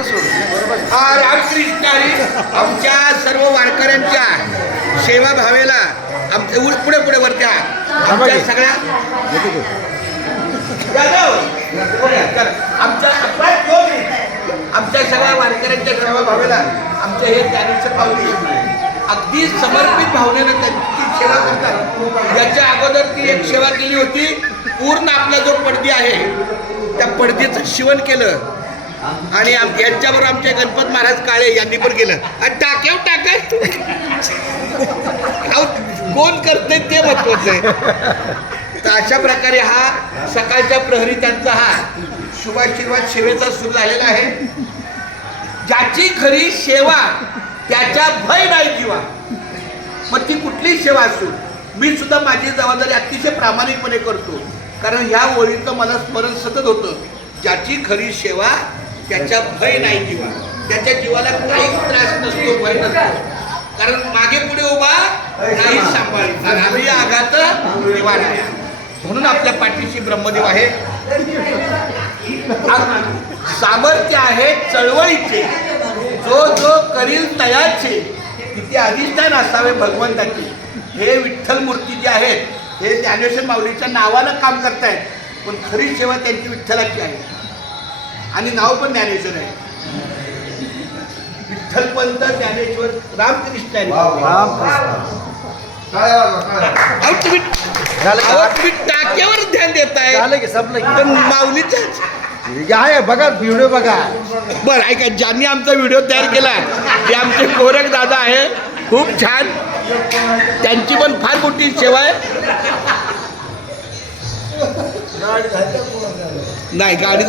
रामकृष्ण हरी. आमच्या सर्व वारकऱ्यांच्या सेवा भावेला आमच्या पुढे पुढे वरत्या आमच्या सगळ्या आमच्या सगळ्या वारकऱ्यांच्या सेवा भावेला आमच्या हे ज्ञानेश्वर माऊली अगदी समर्पित भावनेनं त्यांची सेवा करतात. याच्या अगोदर ती एक सेवा केली होती. पूर्ण आपला जो पडदी आहे त्या पडदीचं शिवण केलं आणि यांच्याबरोबर आमचे गणपत महाराज काळे यांनी पण केलं. टाक्याव टाकाय कोण करते ते महत्वाचं आहे. तर अशा प्रकारे हा सकाळच्या प्रहरी त्यांचा हा शुभाशीर्वाद सेवेचा सुरू झालेला आहे. ज्याची खरी सेवा त्याच्या भय नाही जीवा. मग ती कुठलीही सेवा असो, मी सुद्धा माझी जबाबदारी अतिशय प्रामाणिकपणे करतो. कारण ह्या ओळीचं मला स्मरण सतत होतं, ज्याची खरी सेवा त्याच्या भय नाही जीवा. त्याच्या जीवाला काही त्रास नसतो, भय नसतो. कारण मागे पुढे उभा नाही सांभाळी आम्ही आघात निवारा. म्हणून आपल्या पाठीशी ब्रह्मदेव आहे. सामर्थ्य आहे चळवळीचे, जो जो करील तयाचे तिथे अधिष्ठान असावे भगवंताचे. हे विठ्ठल मूर्ती जे आहेत हे ज्ञानेश्वर माऊलीच्या नावानं काम करतायत, पण खरी सेवा त्यांची विठ्ठलाची आहे आणि नाव पण ज्ञानेश्वर आहे. विठ्ठलपंत ज्ञानेश्वर रामकृष्ण. तुम्ही टाक्यावर ध्यान देताय तर माऊलीच आहे. बघा व्हिडिओ बघा. बरं ऐका, ज्यांनी आमचा व्हिडिओ तयार केला ते आमचे गोरख दादा आहे. खूप छान, त्यांची पण फार मोठी सेवा आहे. नाही गाडी